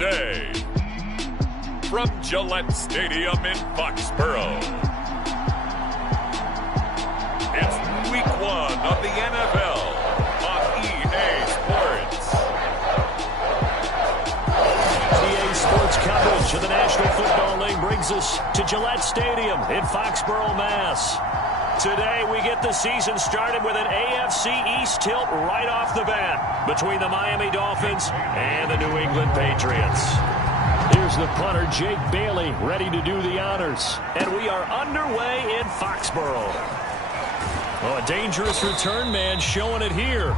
today, from Gillette Stadium in Foxborough, it's Week 1 of the NFL on EA Sports. EA Sports coverage of the National Football League brings us to Gillette Stadium in Foxborough, Mass. Today we get the season started with an AFC East tilt right off the bat between the Miami Dolphins and the New England Patriots. Here's the punter, Jake Bailey, ready to do the honors. And we are underway in Foxborough. Oh, a dangerous return man showing it here.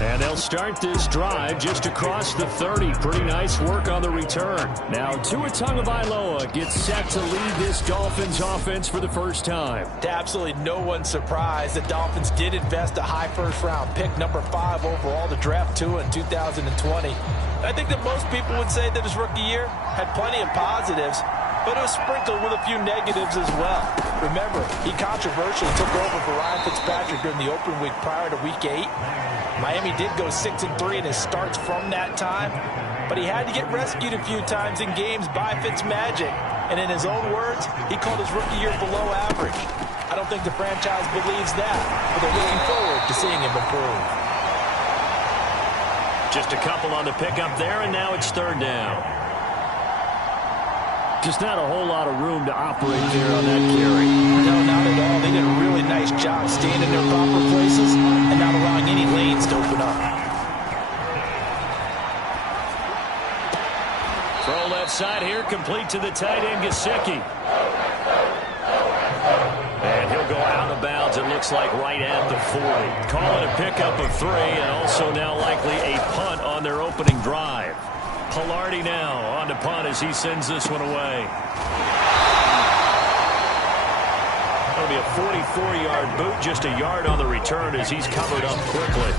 And they'll start this drive just across the 30. Pretty nice work on the return. Now, Tua Tagovailoa gets set to lead this Dolphins offense for the first time. To absolutely no one's surprise, the Dolphins did invest a high first-round pick, number 5 overall, to draft Tua in 2020. I think that most people would say that his rookie year had plenty of positives, but it was sprinkled with a few negatives as well. Remember, he controversially took over for Ryan Fitzpatrick during the open week prior to Week 8. Miami did go 6-3 in his starts from that time, but he had to get rescued a few times in games by Fitzmagic. And in his own words, he called his rookie year below average. I don't think the franchise believes that, but they're looking forward to seeing him improve. Just a couple on the pickup there, and now it's third down. Just not a whole lot of room to operate there on that carry. No, not at all. They did a really nice job staying in their proper places and not allowing any lanes to open up. Throw left side here, complete to the tight end, Gesicki. And he'll go out of bounds, it looks like right at the 40. Call it a pickup of 3, and also now likely a punt on their opening drive. Palardy now on to punt as he sends this one away. That'll be a 44-yard boot, just a yard on the return as he's covered up quickly.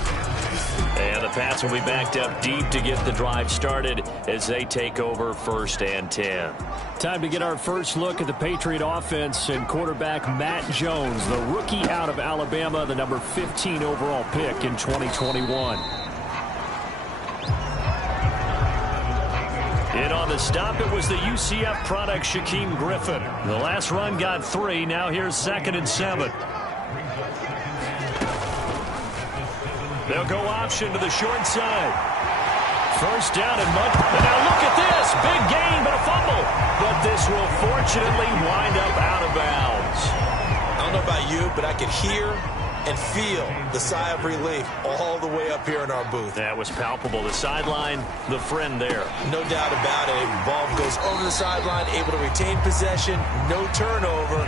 And the Pats will be backed up deep to get the drive started as they take over 1st and 10. Time to get our first look at the Patriot offense and quarterback Matt Jones, the rookie out of Alabama, the number 15 overall pick in 2021. In on the stop, it was the UCF product, Shaquem Griffin. The last run got 3. Now here's 2nd and 7. They'll go option to the short side. First down and much. And now look at this. Big gain, but a fumble. But this will fortunately wind up out of bounds. I don't know about you, but I could hear and feel the sigh of relief all the way up here in our booth. That was palpable. The sideline, the friend there. No doubt about it. Ball goes over the sideline, able to retain possession, no turnover.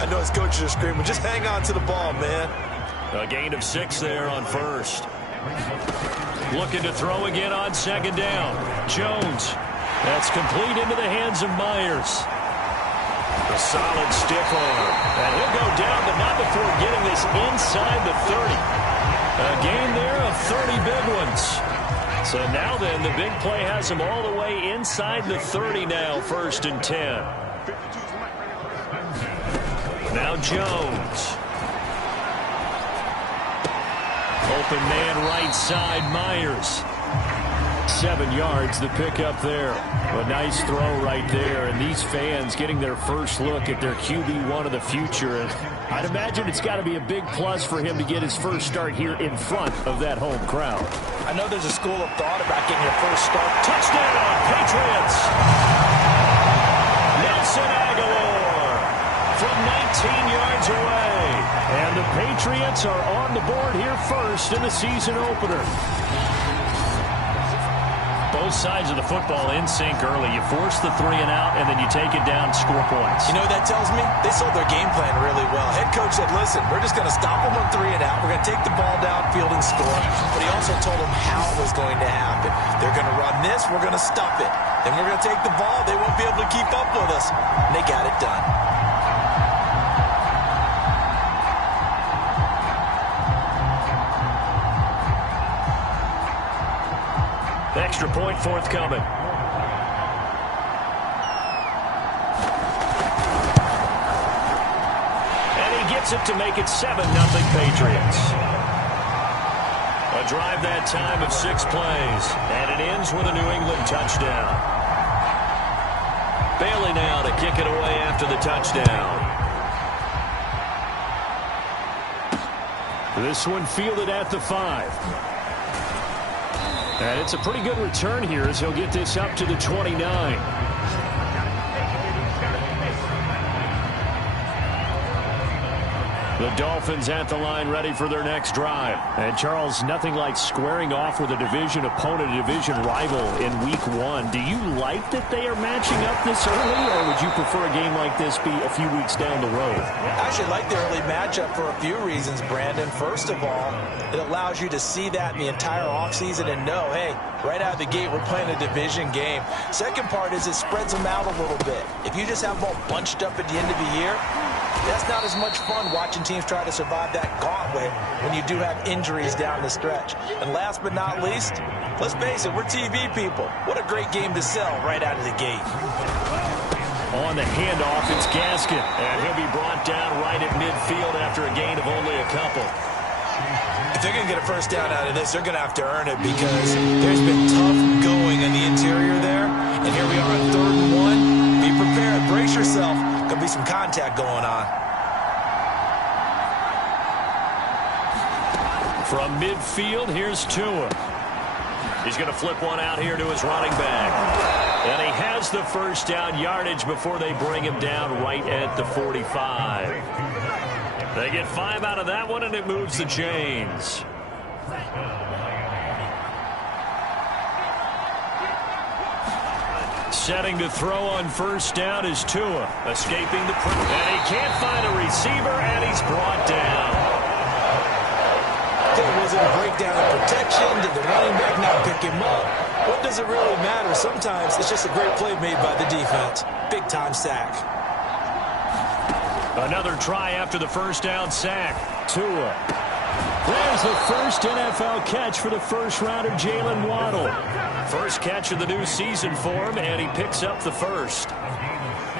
I know his coaches are screaming, just hang on to the ball, man. A gain of 6 there on first. Looking to throw again on 2nd down. Jones. That's complete into the hands of Myers. A solid stiff arm. And he'll go down, but not before getting this inside the 30. A gain there of 30 big ones. So now then, the big play has him all the way inside the 30 now, 1st and 10. Now Jones. Open man right side, Myers. 7 yards, the pickup there. A nice throw right there, and these fans getting their first look at their QB1 of the future. And I'd imagine it's got to be a big plus for him to get his first start here in front of that home crowd. I know there's a school of thought about getting your first start. Touchdown, Patriots! Nelson Aguilar from 19 yards away. And the Patriots are on the board here first in the season opener. Both sides of the football in sync early. You force the 3 and out, and then you take it down, score points. You know what that tells me? They sold their game plan really well. Head coach said, listen, we're just going to stop them on 3 and out. We're going to take the ball downfield and score. But he also told them how it was going to happen. They're going to run this. We're going to stuff it. Then we're going to take the ball. They won't be able to keep up with us. And they got it done. Extra point forthcoming. And he gets does it to make it 7-0 Patriots. A drive that time of 6 plays, and it ends with a New England touchdown. Bailey now to kick it away after the touchdown. This one fielded at the 5. And it's a pretty good return here as he'll get this up to the 29. The Dolphins at the line ready for their next drive. And Charles, nothing like squaring off with a division opponent, a division rival in week 1. Do you like that they are matching up this early, or would you prefer a game like this be a few weeks down the road? I actually like the early matchup for a few reasons, Brandon. First of all, it allows you to see that in the entire offseason and know, hey, right out of the gate, we're playing a division game. Second part is it spreads them out a little bit. If you just have them all bunched up at the end of the year, that's not as much fun watching teams try to survive that gauntlet when you do have injuries down the stretch. And last but not least, let's face it, we're TV people. What a great game to sell right out of the gate. On the handoff, it's Gaskin, and he'll be brought down right at midfield after a gain of only a couple. If they're going to get a first down out of this, they're going to have to earn it because there's been tough going in the interior there. And here we are on 3rd and 1. Be prepared. Brace yourself. Going to be some contact going on. From midfield, here's Tua. He's going to flip one out here to his running back. And he has the first down yardage before they bring him down right at the 45. They get 5 out of that one, and it moves the chains. Setting to throw on first down is Tua, escaping the pressure. And he can't find a receiver, and he's brought down. Was it a breakdown in protection? Did the running back not pick him up? What does it really matter? Sometimes it's just a great play made by the defense. Big-time sack. Another try after the first down sack. Tua. There's the first NFL catch for the first-rounder, Jalen Waddle. First catch of the new season for him, and he picks up the first.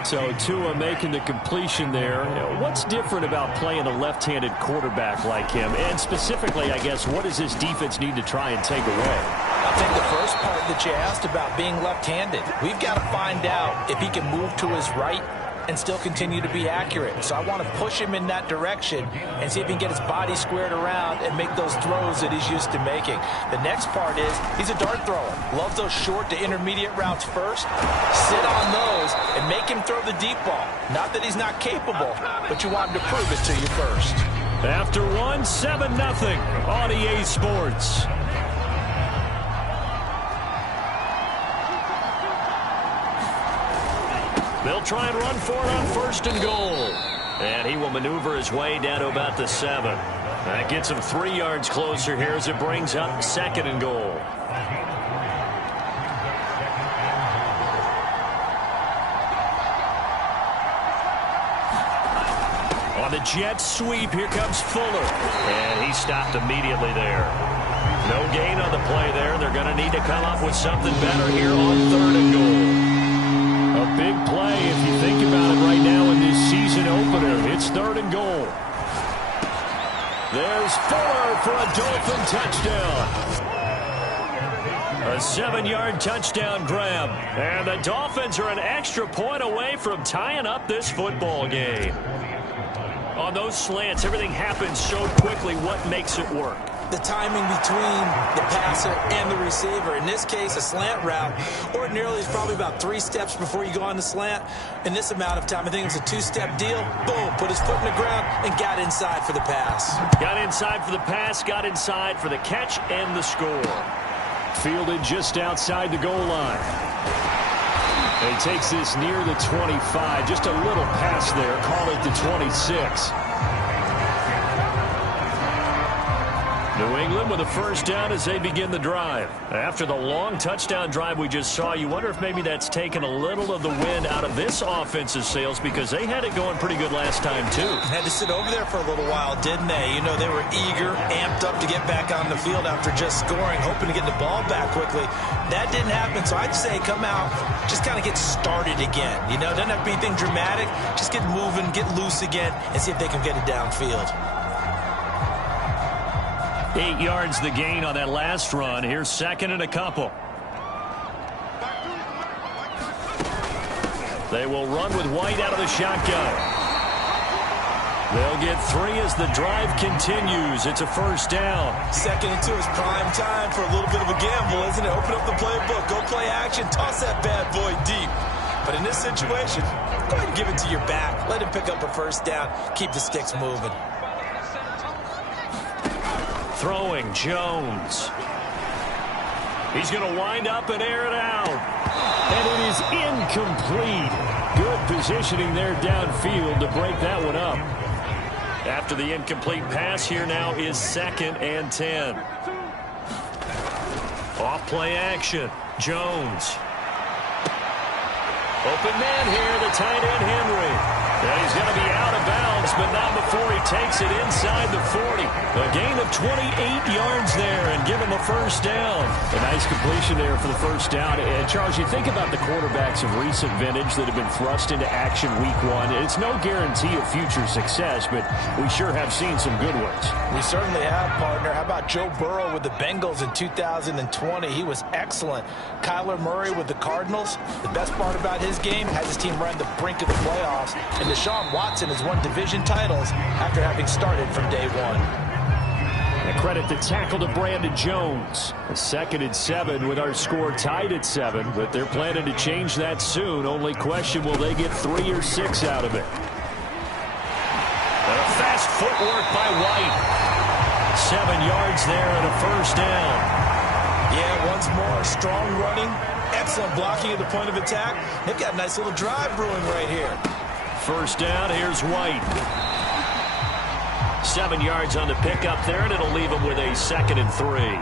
So Tua making the completion there. What's different about playing a left-handed quarterback like him? And specifically, I guess, what does this defense need to try and take away? I think the first part that you asked about being left-handed, we've got to find out if he can move to his right and still continue to be accurate. So I want to push him in that direction and see if he can get his body squared around and make those throws that he's used to making. The next part is he's a dart thrower. Loves those short to intermediate routes first. Sit on those and make him throw the deep ball. Not that he's not capable, but you want him to prove it to you first. After 1, 7-0 on EA Sports. They'll try and run for it on 1st and goal. And he will maneuver his way down to about the 7. That gets him 3 yards closer here as it brings up 2nd and goal. On the jet sweep, here comes Fuller. And he stopped immediately there. No gain on the play there. They're going to need to come up with something better here on 3rd and goal. A big play if you think about it right now in this season opener. It's 3rd and goal. There's Fuller for a Dolphin touchdown. A 7-yard touchdown grab. And the Dolphins are an extra point away from tying up this football game. On those slants, everything happens so quickly. What makes it work? The timing between the passer and the receiver. In this case, a slant route ordinarily is probably about 3 steps before you go on the slant. In this amount of time, I think it's a 2-step deal. Boom, put his foot in the ground and got inside for the pass. Got inside for the pass, got inside for the catch and the score. Fielded just outside the goal line. And he takes this near the 25. Just a little pass there. Call it the 26. New England with a first down as they begin the drive. After the long touchdown drive we just saw, you wonder if maybe that's taken a little of the wind out of this offense's sails, because they had it going pretty good last time too. Had to sit over there for a little while, didn't they? You know, they were eager, amped up to get back on the field after just scoring, hoping to get the ball back quickly. That didn't happen, so I'd say come out, just kind of get started again. You know, doesn't have to be anything dramatic. Just get moving, get loose again, and see if they can get it downfield. 8 yards the gain on that last run. Here's second and a couple. They will run with White out of the shotgun. They'll get 3 as the drive continues. It's a first down. 2nd and 2 is prime time for a little bit of a gamble, isn't it? Open up the playbook, go play action, toss that bad boy deep. But in this situation, go ahead and give it to your back. Let him pick up a first down. Keep the sticks moving. Throwing Jones. He's going to wind up and air it out. And it is incomplete. Good positioning there downfield to break that one up. After the incomplete pass, here now is 2nd and 10. Off play action. Jones. Open man here, the tight end Henry. And he's going to be out of bounds, but not before he takes it inside the 40. A gain of 28 yards there and give him a first down. A nice completion there for the first down. And Charles, you think about the quarterbacks of recent vintage that have been thrust into action week 1. It's no guarantee of future success, but we sure have seen some good ones. We certainly have, partner. How about Joe Burrow with the Bengals in 2020? He was excellent. Kyler Murray with the Cardinals. The best part about his game has his team right on the brink of the playoffs. And Deshaun Watson has won division titles after having started from day 1. And credit the tackle to Brandon Jones. A 2nd and 7 with our score tied at 7, but they're planning to change that soon. Only question, will they get 3 or 6 out of it? And a fast footwork by White. 7 yards there and a first down. Yeah, once more, strong running, excellent blocking at the point of attack. They've got a nice little drive brewing right here. First down, here's White. 7 yards on the pickup there, and it'll leave him with a 2nd and 3.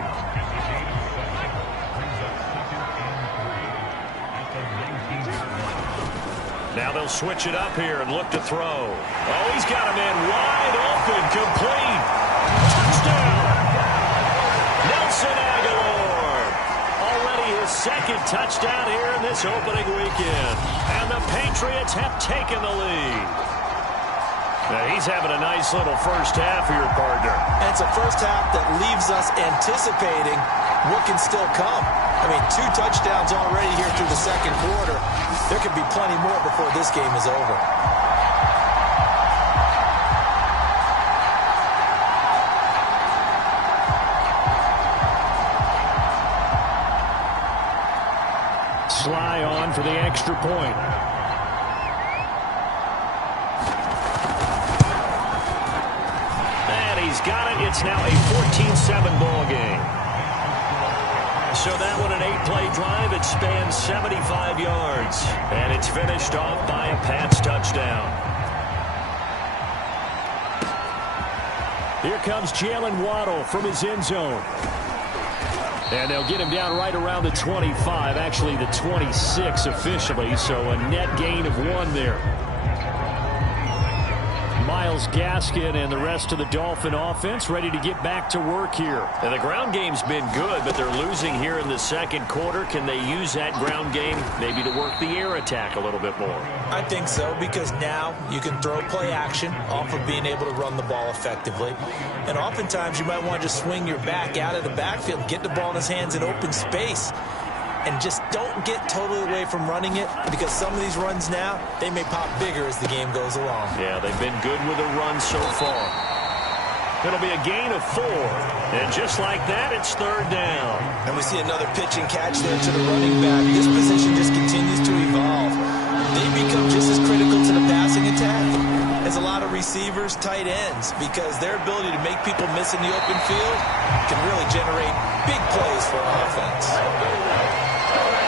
Now they'll switch it up here and look to throw. Oh, he's got a man wide open, complete. Touchdown! Nelson Aguilar. Already his 2nd touchdown here in this opening weekend. And the Patriots have taken the lead. Now he's having a nice little first half here, partner. And it's a first half that leaves us anticipating what can still come. I mean, 2 touchdowns already here through the 2nd quarter. There could be plenty more before this game is over. Sly on for the extra point. And he's got it. It's now a 14-7 ball game. So that one, an 8-play drive. It spans 75 yards. And it's finished off by a Pats touchdown. Here comes Jalen Waddle from his end zone. And they'll get him down right around the 25, actually the 26 officially, so a net gain of 1 there. Myles Gaskin and the rest of the Dolphin offense ready to get back to work here. And the ground game's been good, but they're losing here in the 2nd quarter. Can they use that ground game maybe to work the air attack a little bit more? I think so, because now you can throw play action off of being able to run the ball effectively. And oftentimes you might want to just swing your back out of the backfield, get the ball in his hands in open space, and just don't get totally away from running it, because some of these runs now, they may pop bigger as the game goes along. Yeah, they've been good with a run so far. It'll be a gain of 4. And just like that, it's 3rd down. And we see another pitch and catch there to the running back. This position just continues to evolve. They become just as critical to the passing attack as a lot of receivers, tight ends, because their ability to make people miss in the open field can really generate big plays for an offense.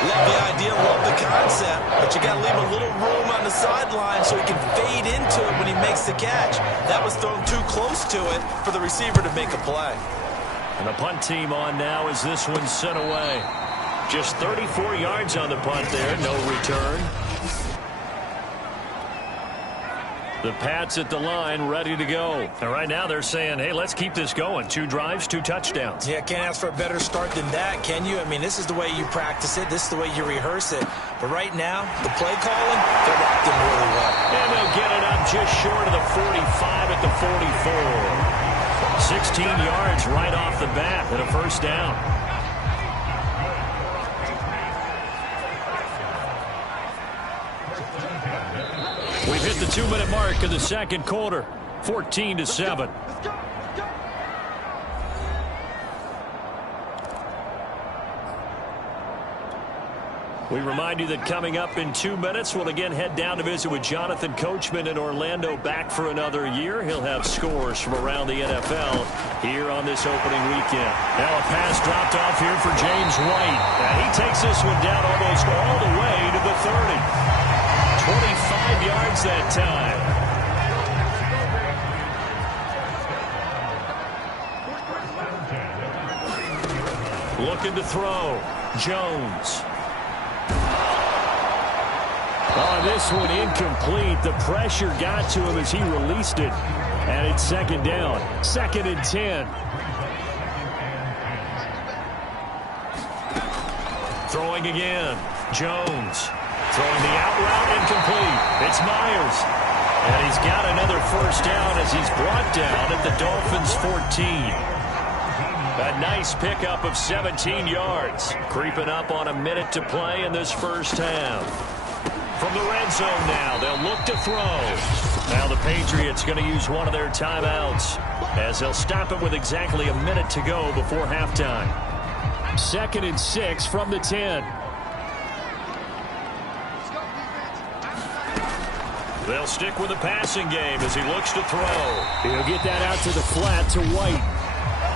Love the idea, love the concept, but you got to leave a little room on the sideline so he can fade into it when he makes the catch. That was thrown too close to it for the receiver to make a play. And the punt team on now as this one's sent away. Just 34 yards on the punt there. No return. The Pats at the line, ready to go. And right now they're saying, hey, let's keep this going. 2 drives, 2 touchdowns. Yeah, can't ask for a better start than that, can you? I mean, this is the way you practice it. This is the way you rehearse it. But right now, the play calling, they're locked in really well. And they'll get it up just short of the 45 at the 44. 16 yards right off the bat and a first down. We've hit the 2-minute mark of the second quarter. 14-7. We remind you that coming up in 2 minutes, we'll again head down to visit with Jonathan Coachman in Orlando, back for another year. He'll have scores from around the NFL here on this opening weekend. Now a pass dropped off here for James White. And he takes this one down almost all the way to the 30. 25 yards that time. Looking to throw. Jones. Oh, this one incomplete. The pressure got to him as he released it. And it's second down. 2nd and 10. Throwing again. Jones. Throwing the out route, incomplete. It's Myers. And he's got another first down as he's brought down at the Dolphins' 14. A nice pickup of 17 yards. Creeping up on a minute to play in this first half. From the red zone now, they'll look to throw. Now the Patriots going to use one of their timeouts as they'll stop it with exactly a minute to go before halftime. 2nd and 6 from the 10. They'll stick with the passing game as he looks to throw. He'll get that out to the flat to White.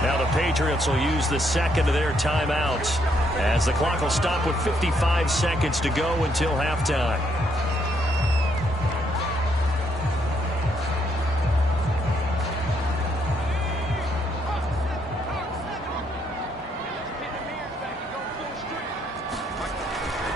Now the Patriots will use the second of their timeouts as the clock will stop with 55 seconds to go until halftime.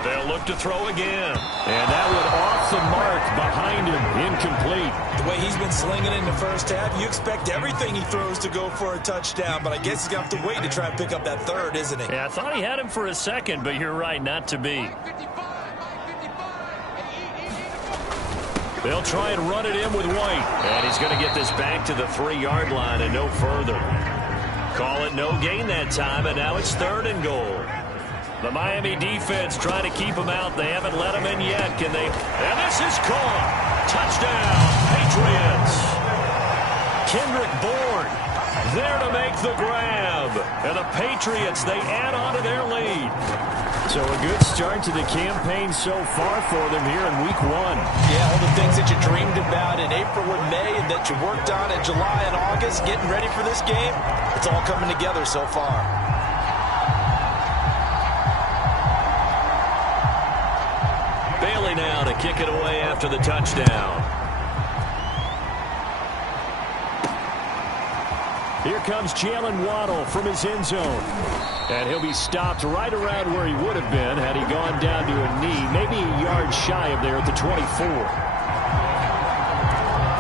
They'll look to throw again. And that one off the mark behind him. Incomplete. The way he's been slinging in the first half, you expect everything he throws to go for a touchdown, but I guess he's going to have to wait to try and pick up that third, isn't he? Yeah, I thought he had him for a second, but you're right, not to be. They'll try and run it in with White. And he's going to get this back to the 3-yard line and no further. Call it no gain that time, and now it's 3rd and goal. The Miami defense trying to keep him out. They haven't let him in yet, can they? And this is caught. Touchdown, Patriots. Kendrick Bourne there to make the grab. And the Patriots, they add on to their lead. So a good start to the campaign so far for them here in week 1. Yeah, all the things that you dreamed about in April and May and that you worked on in July and August, getting ready for this game, it's all coming together so far. Bailey now to kick it away after the touchdown. Here comes Jalen Waddle from his end zone. And he'll be stopped right around where he would have been had he gone down to a knee, maybe a yard shy of there at the 24.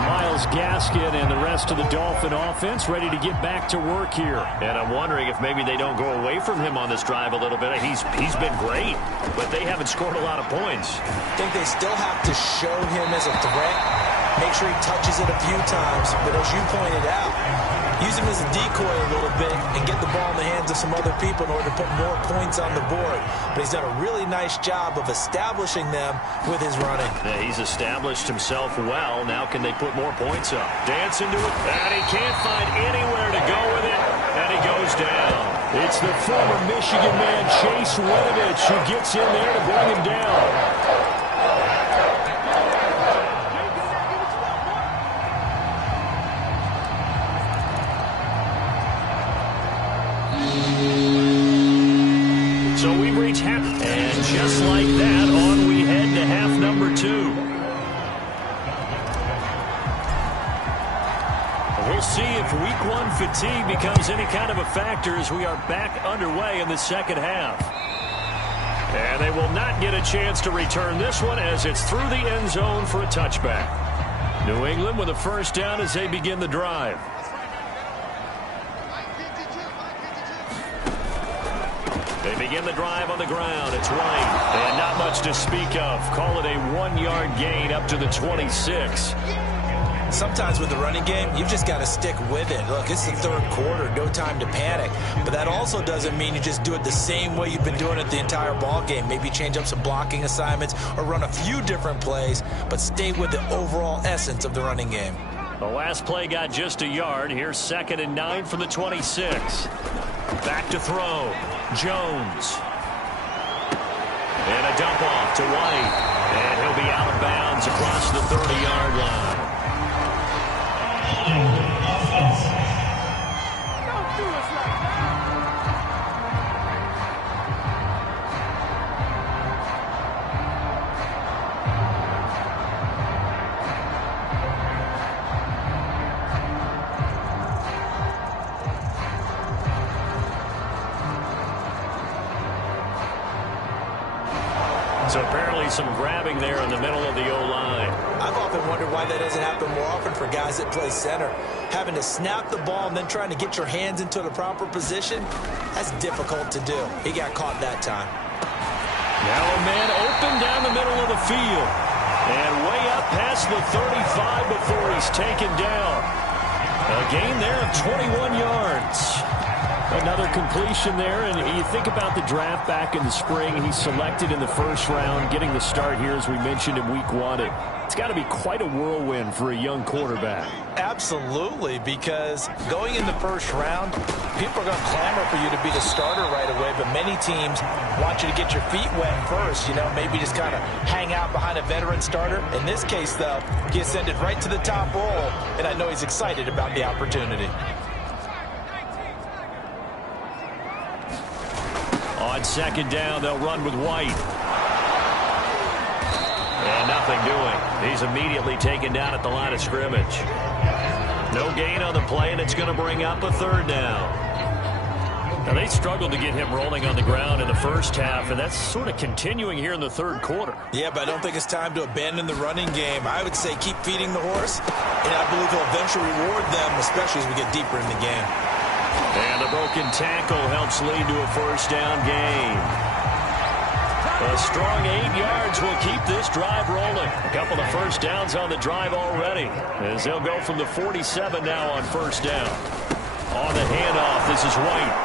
Myles Gaskin and the rest of the Dolphin offense ready to get back to work here. And I'm wondering if maybe they don't go away from him on this drive a little bit. He's been great, but they haven't scored a lot of points. I think they still have to show him as a threat. Make sure he touches it a few times. But as you pointed out, use him as a decoy a little bit and get the ball in the hands of some other people in order to put more points on the board. But he's done a really nice job of establishing them with his running. Yeah, he's established himself well. Now can they put more points up? Dance into it, and he can't find anywhere to go with it, and he goes down. It's the former Michigan man, Chase Winovich, who gets in there to bring him down. So we reach half, and just like that, on we head to half number 2. We'll see if week 1 fatigue becomes any kind of a factor as we are back underway in the second half. And they will not get a chance to return this one as it's through the end zone for a touchback. New England with a first down as they begin the drive. They begin the drive on the ground. It's White. And not much to speak of. Call it a 1-yard gain up to the 26. Sometimes with the running game, you've just got to stick with it. Look, it's the third quarter, no time to panic. But that also doesn't mean you just do it the same way you've been doing it the entire ball game. Maybe change up some blocking assignments or run a few different plays, but stay with the overall essence of the running game. The last play got just a yard. Here's 2nd and 9 from the 26. Back to throw. Jones. And a dump off to White. And he'll be out of bounds across the 30-yard line. So apparently some grabbing there in the middle of the O-line. I've often wondered why that doesn't happen more often for guys that play center. Having to snap the ball and then trying to get your hands into the proper position, that's difficult to do. He got caught that time. Now a man open down the middle of the field. And way up past the 35 before he's taken down. A gain there of 21 yards. Another completion there, and you think about the draft back in the spring. He's selected in the first round, getting the start here, as we mentioned, in week 1. It's got to be quite a whirlwind for a young quarterback. Absolutely, because going in the first round, people are going to clamor for you to be the starter right away, but many teams want you to get your feet wet first, maybe just kind of hang out behind a veteran starter. In this case, though, he ascended right to the top roll, and I know he's excited about the opportunity. On 2nd down, they'll run with White. And nothing doing. He's immediately taken down at the line of scrimmage. No gain on the play, and it's going to bring up a 3rd down. Now, they struggled to get him rolling on the ground in the first half, and that's sort of continuing here in the 3rd quarter. Yeah, but I don't think it's time to abandon the running game. I would say keep feeding the horse, and I believe he'll eventually reward them, especially as we get deeper in the game. And the broken tackle helps lead to a first down gain. A strong 8 yards will keep this drive rolling. A couple of first downs on the drive already, as they'll go from the 47 now on first down. On the handoff, this is White.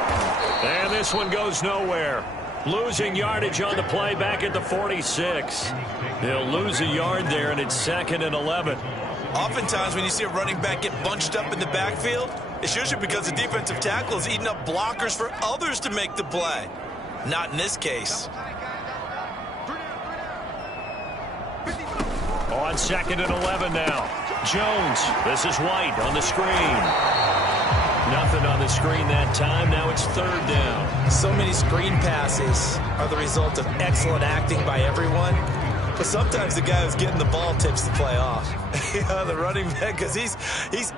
And this one goes nowhere. Losing yardage on the play back at the 46. They'll lose a yard there, and it's 2nd and 11. Oftentimes when you see a running back get bunched up in the backfield, it's usually because the defensive tackle is eating up blockers for others to make the play. Not in this case. On 2nd and 11 now. Jones, this is White on the screen. Nothing on the screen that time. Now it's 3rd down. So many screen passes are the result of excellent acting by everyone. But sometimes the guy who's getting the ball tips the play off. The running back, because he's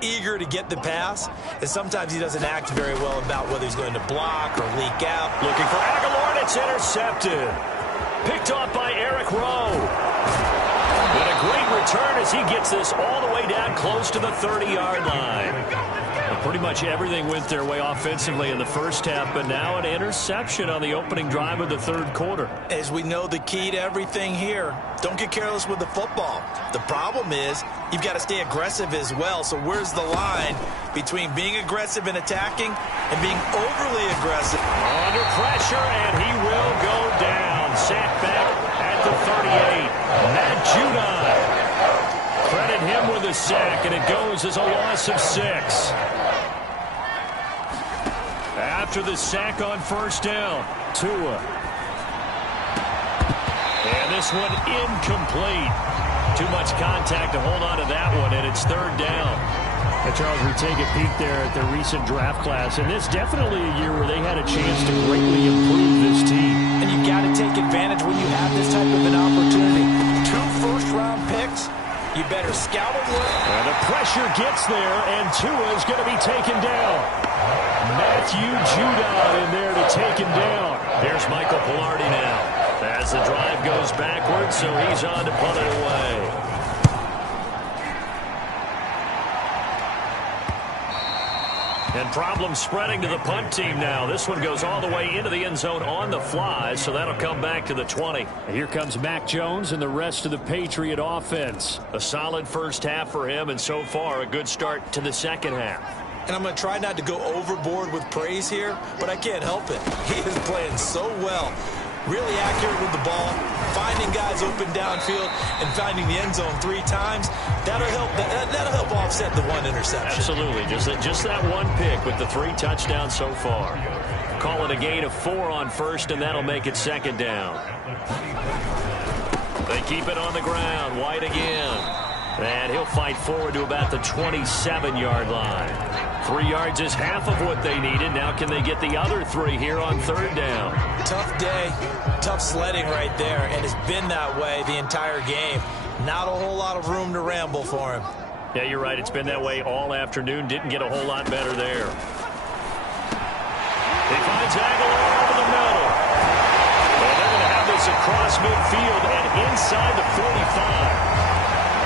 eager to get the pass, and sometimes he doesn't act very well about whether he's going to block or leak out. Looking for Aguilar, and it's intercepted. Picked off by Eric Rowe. And a great return as he gets this all the way down close to the 30-yard line. Pretty much everything went their way offensively in the first half, but now an interception on the opening drive of the 3rd quarter. As we know, the key to everything here, don't get careless with the football. The problem is you've got to stay aggressive as well. So where's the line between being aggressive and attacking and being overly aggressive? Under pressure, and he will go down. Sacked back at the 38. Matt Judon. Credit him with a sack, and it goes as a loss of 6. After the sack on first down, Tua. And this one incomplete. Too much contact to hold on to that one, and it's 3rd down. And Charles, we take a peek there at the recent draft class, and it's definitely a year where they had a chance to greatly improve this team. And you got to take advantage when you have this type of an opportunity. 2 first-round picks. You you better scout them. And the pressure gets there, and Tua's going to be taken down. Matthew Judon in there to take him down. Here's Michael Palardy now. As the drive goes backwards, so he's on to punt it away. And problems spreading to the punt team now. This one goes all the way into the end zone on the fly, so that'll come back to the 20. Here comes Mac Jones and the rest of the Patriot offense. A solid first half for him, and so far a good start to the second half. And I'm going to try not to go overboard with praise here, but I can't help it. He is playing so well. Really accurate with the ball, finding guys open downfield, and finding the end zone 3 times. That'll help offset the 1 interception. Absolutely. Just that 1 pick with the 3 touchdowns so far. Call it a gain of 4 on first, and that'll make it second down. They keep it on the ground. White again. And he'll fight forward to about the 27-yard line. 3 yards is half of what they needed. Now can they get the other 3 here on third down? Tough day, tough sledding right there, and it's been that way the entire game. Not a whole lot of room to ramble for him. Yeah, you're right. It's been that way all afternoon. Didn't get a whole lot better there. He finds Aguilar over the middle. And they're going to have this across midfield and inside the 45.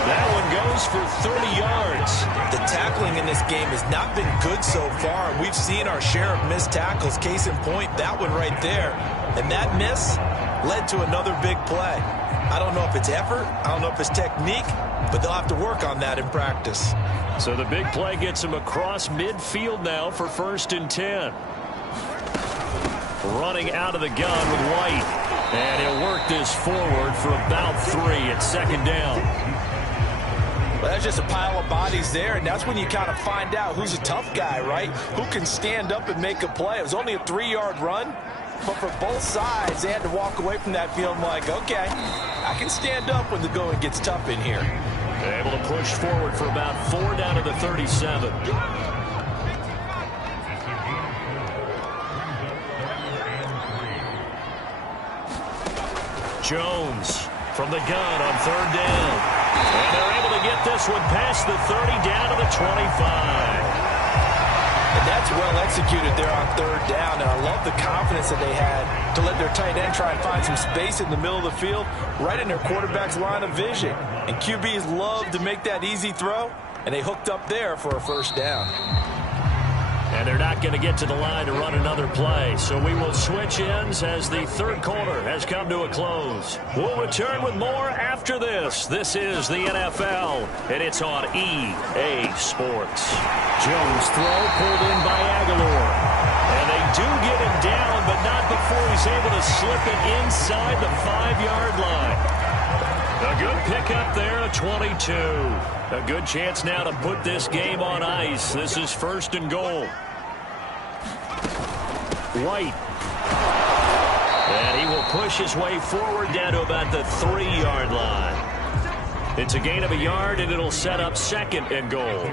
That one goes for 30 yards. The tackling in this game has not been good so far. We've seen our share of missed tackles. Case in point, that one right there. And that miss led to another big play. I don't know if it's effort. I don't know if it's technique. But they'll have to work on that in practice. So the big play gets him across midfield now for 1st and 10. Running out of the gun with White. And he'll work this forward for about 3 at second down. Well, that's just a pile of bodies there, and that's when you kind of find out who's a tough guy, right? Who can stand up and make a play. It was only a 3-yard run, but for both sides, they had to walk away from that field like, okay, I can stand up when the going gets tough in here. Able to push forward for about 4 down to the 37. Jones from the gun on third down. And they're able to get this one past the 30 down to the 25. And that's well executed there on third down. And I love the confidence that they had to let their tight end try and find some space in the middle of the field, right in their quarterback's line of vision. And QBs love to make that easy throw, and they hooked up there for a first down. And they're not going to get to the line to run another play. So we will switch ends as the third quarter has come to a close. We'll return with more after this. This is the NFL, and it's on EA Sports. Jones throw pulled in by Aguilar. And they do get him down, but not before he's able to slip it inside the 5-yard line. A good pickup there, a 22. A good chance now to put this game on ice. This is 1st and goal. White. And he will push his way forward down to about the 3-yard line. It's a gain of a yard, and it'll set up 2nd and goal.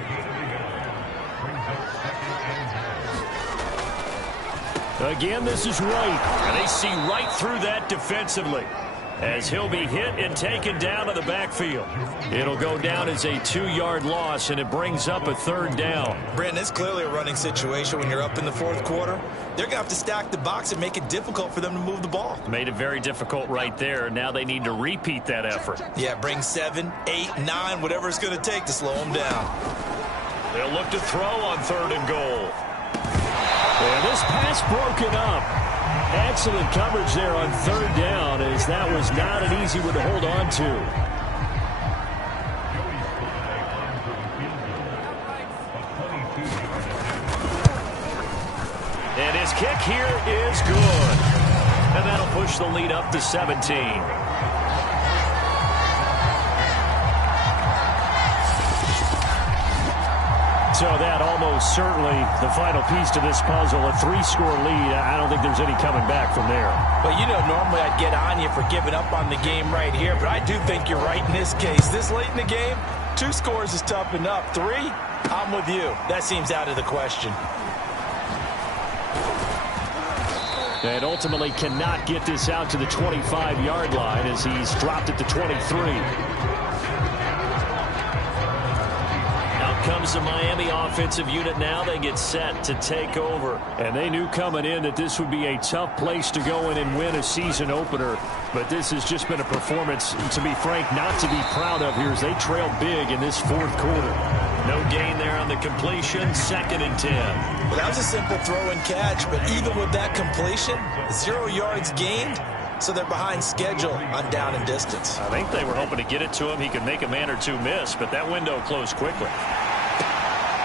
Again, this is White. And they see right through that defensively, as he'll be hit and taken down to the backfield. It'll go down as a 2-yard loss, and it brings up a 3rd down. Brandon, it's clearly a running situation when you're up in the 4th quarter. They're going to have to stack the box and make it difficult for them to move the ball. Made it very difficult right there. Now they need to repeat that effort. Yeah, bring 7, 8, 9, whatever it's going to take to slow them down. They'll look to throw on 3rd and goal. And this pass broken up. Excellent coverage there on 3rd down, as that was not an easy one to hold on to. And his kick here is good. And that'll push the lead up to 17. So that almost certainly the final piece to this puzzle, a 3-score lead. I don't think there's any coming back from there. Well, you know, normally I'd get on you for giving up on the game right here, but I do think you're right in this case. This late in the game, 2 scores is tough enough. 3, I'm with you. That seems out of the question. And ultimately cannot get this out to the 25-yard line as he's dropped at the 23. comes the Miami offensive unit now. They get set to take over. And they knew coming in that this would be a tough place to go in and win a season opener. But this has just been a performance, to be frank, not to be proud of here as they trail big in this fourth quarter. No gain there on the completion. 2nd and 10. Well, that was a simple throw and catch, but even with that completion, 0 yards gained, so they're behind schedule on down and distance. I think they were hoping to get it to him. He could make a man or two miss, but that window closed quickly.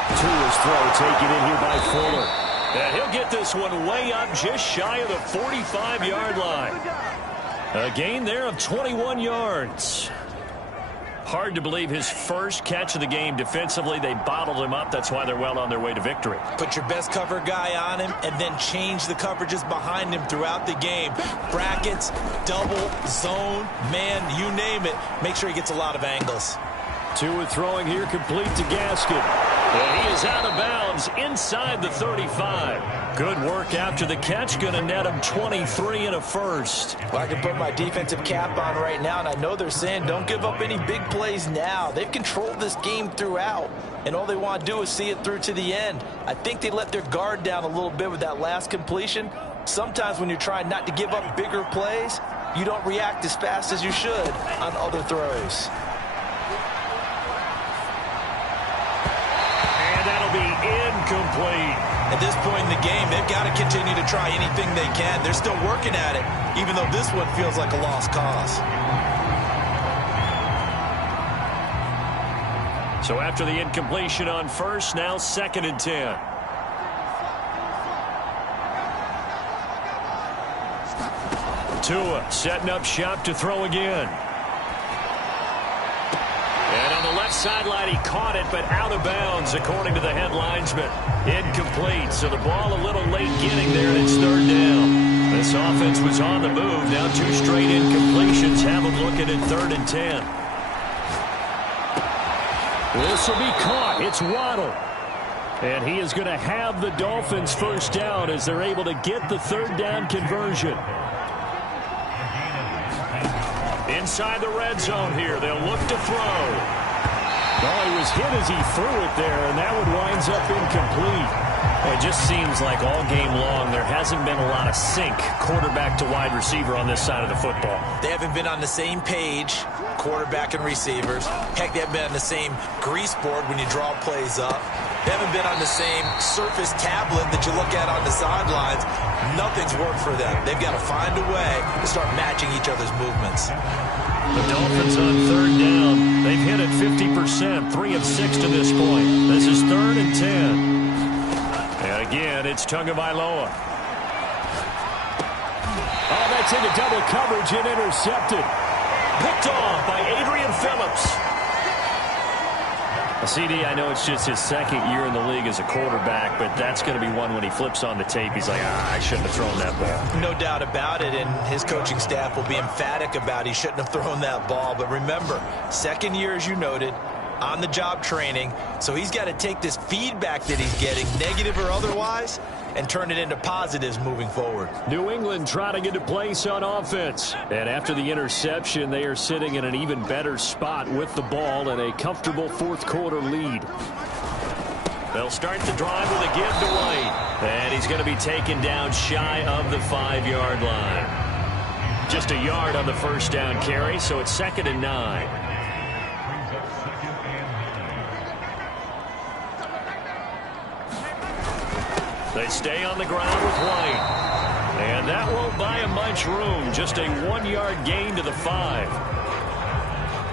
Tua's throw taken in here by Fuller. And he'll get this one way up just shy of the 45-yard line. A gain there of 21 yards. Hard to believe his first catch of the game defensively. They bottled him up. That's why they're well on their way to victory. Put your best cover guy on him and then change the coverages behind him throughout the game. Brackets, double, zone, man, you name it. Make sure he gets a lot of angles. Tua throwing here complete to Gaskin. And he is out of bounds inside the 35. Good work after the catch. Going to net him 23 and a first. Well, I can put my defensive cap on right now, and I know they're saying don't give up any big plays now. They've controlled this game throughout, and all they want to do is see it through to the end. I think they let their guard down a little bit with that last completion. Sometimes when you're trying not to give up bigger plays, you don't react as fast as you should on other throws. That'll be incomplete. At this point in the game, they've got to continue to try anything they can. They're still working at it, even though this one feels like a lost cause. So after the incompletion on first, now 2nd and 10. Tua setting up shop to throw again. And on the left sideline, he caught it, but out of bounds, according to the head linesman. Incomplete, so the ball a little late getting there, and it's 3rd down. This offense was on the move. Now 2 straight incompletions have them looking at 3rd and 10. This will be caught. It's Waddle. And he is going to have the Dolphins first down as they're able to get the 3rd down conversion. Inside the red zone here, they'll look to throw. Well, he was hit as he threw it there, and that one winds up incomplete. It just seems like all game long there hasn't been a lot of sync quarterback to wide receiver on this side of the football. They haven't been on the same page, quarterback and receivers. Heck, they haven't been on the same grease board when you draw plays up. They haven't been on the same surface tablet that you look at on the sidelines. Nothing's worked for them. They've got to find a way to start matching each other's movements. The Dolphins on 3rd down. They've hit it 50%, 3 of 6 to this point. This is 3rd and 10. And again, it's Tagovailoa. Oh, that's into double coverage and intercepted. Picked off by Adrian Phillips. CD, I know it's just his 2nd year in the league as a quarterback, but that's going to be one when he flips on the tape. He's like, I shouldn't have thrown that ball. No doubt about it, and his coaching staff will be emphatic about he shouldn't have thrown that ball. But remember, 2nd year, as you noted, on-the-job training, so he's got to take this feedback that he's getting, negative or otherwise, and turn it into positives moving forward. New England trying to get a place on offense. And after the interception, they are sitting in an even better spot with the ball and a comfortable 4th quarter lead. They'll start the drive with a give to White. And he's going to be taken down shy of the 5-yard line. Just a yard on the first down carry, so it's 2nd and 9. They stay on the ground with White. And that won't buy him much room. Just a 1-yard gain to the 5.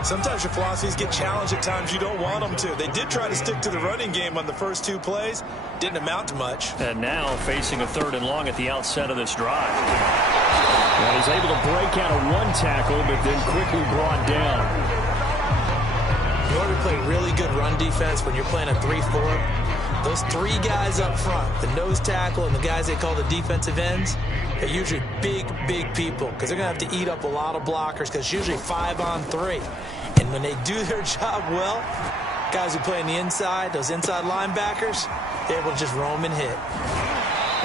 Sometimes your philosophies get challenged at times you don't want them to. They did try to stick to the running game on the first 2 plays. Didn't amount to much. And now facing a 3rd and long at the outset of this drive. And he's able to break out of 1 tackle, but then quickly brought down. You want to play really good run defense when you're playing a 3-4? Those 3 guys up front, the nose tackle and the guys they call the defensive ends, they're usually big, big people because they're going to have to eat up a lot of blockers because it's usually 5-on-3. And when they do their job well, guys who play on the inside, those inside linebackers, they're able to just roam and hit.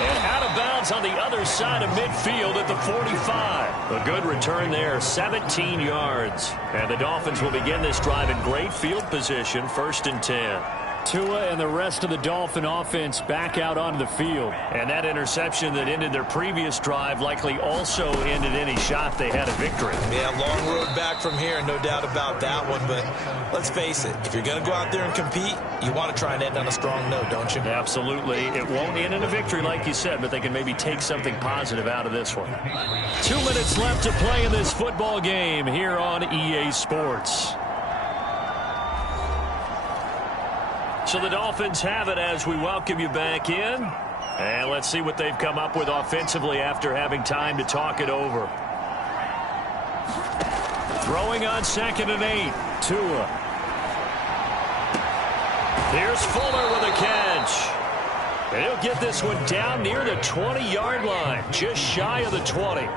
And out of bounds on the other side of midfield at the 45. A good return there, 17 yards. And the Dolphins will begin this drive in great field position, 1st and 10. Tua and the rest of the Dolphin offense back out onto the field. And that interception that ended their previous drive likely also ended any shot they had a victory. Yeah, long road back from here, no doubt about that one. But let's face it, if you're going to go out there and compete, you want to try and end on a strong note, don't you? Absolutely. It won't end in a victory like you said, but they can maybe take something positive out of this one. 2 minutes left to play in this football game here on EA Sports. So the Dolphins have it as we welcome you back in. And let's see what they've come up with offensively after having time to talk it over. Throwing on 2nd and 8. Tua. Here's Fuller with a catch. And he'll get this one down near the 20-yard line, just shy of the 20.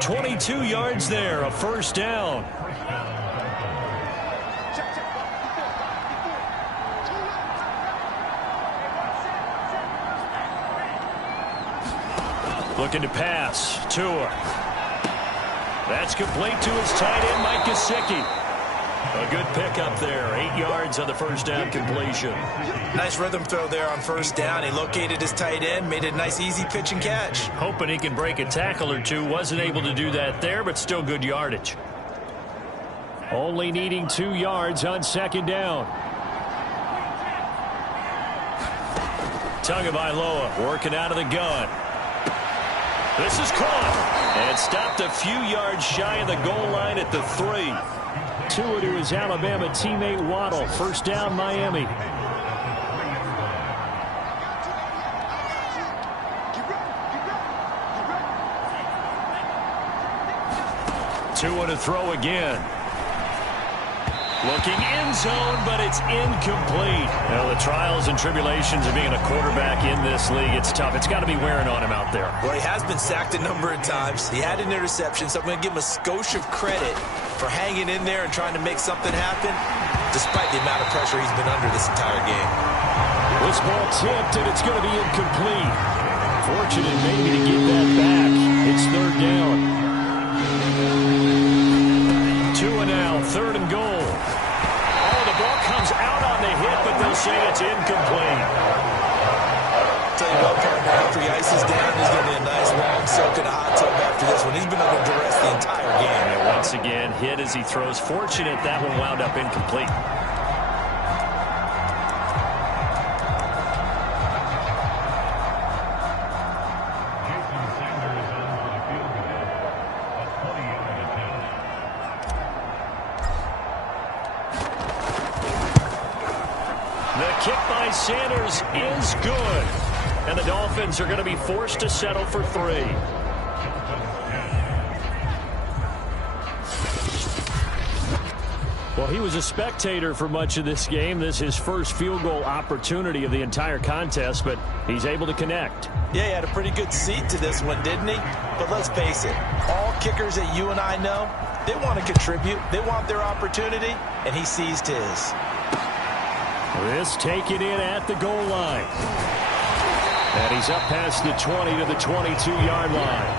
22 yards there, a first down. Looking to pass. Tua. That's complete to his tight end, Mike Gesicki. A good pickup there. 8 yards on the first down completion. Nice rhythm throw there on first down. He located his tight end, made a nice easy pitch and catch. Hoping he can break a tackle or two. Wasn't able to do that there, but still good yardage. Only needing 2 yards on 2nd down. Tagovailoa working out of the gun. This is caught and stopped a few yards shy of the goal line at the 3. Tua to his Alabama teammate Waddle. First down, Miami. Tua to throw again. Looking end zone, but it's incomplete. Now, the trials and tribulations of being a quarterback in this league, it's tough. It's got to be wearing on him out there. Well, he has been sacked a number of times. He had an interception, so I'm going to give him a skosh of credit for hanging in there and trying to make something happen, despite the amount of pressure he's been under this entire game. This ball tipped, and it's going to be incomplete. Fortunate maybe to get that back. It's 3rd down. Tua now, 3rd and goal. Oh, the ball comes out on the hit, but they'll say it's incomplete. Tell you what, partner, after he ices down, he's going to be a nice long soak in a hot tub after this one. He's been under duress the entire game. And once again, hit as he throws. Fortunate that one wound up incomplete. Sanders is good. And the Dolphins are going to be forced to settle for 3. Well, he was a spectator for much of this game. This is his first field goal opportunity of the entire contest, but he's able to connect. Yeah, he had a pretty good seat to this one, didn't he? But let's face it, all kickers that you and I know, they want to contribute. They want their opportunity, and he seized his. This taken in at the goal line. And he's up past the 20 to the 22-yard line.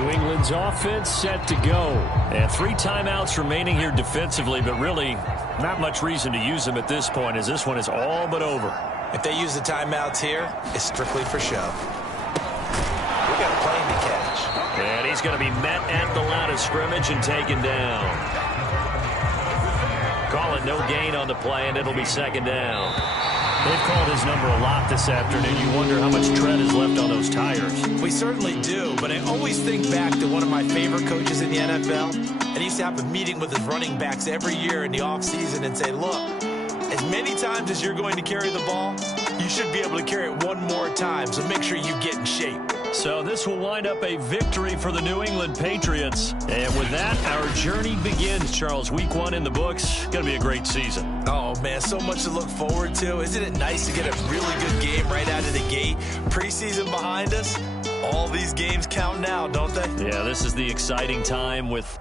New England's offense set to go. And 3 timeouts remaining here defensively, but really not much reason to use them at this point, as this one is all but over. If they use the timeouts here, it's strictly for show. We got a plane to catch. And he's going to be met at the line of scrimmage and taken down. Call it no gain on the play, and it'll be 2nd down. They've called his number a lot this afternoon. You wonder how much tread is left on those tires. We certainly do, but I always think back to one of my favorite coaches in the NFL. And he used to have a meeting with his running backs every year in the offseason and say, look, as many times as you're going to carry the ball, you should be able to carry it one more time, so make sure you get in shape. So this will wind up a victory for the New England Patriots. And with that, our journey begins, Charles. Week 1 in the books. Going to be a great season. Oh, man, so much to look forward to. Isn't it nice to get a really good game right out of the gate? Preseason behind us. All these games count now, don't they? Yeah, this is the exciting time with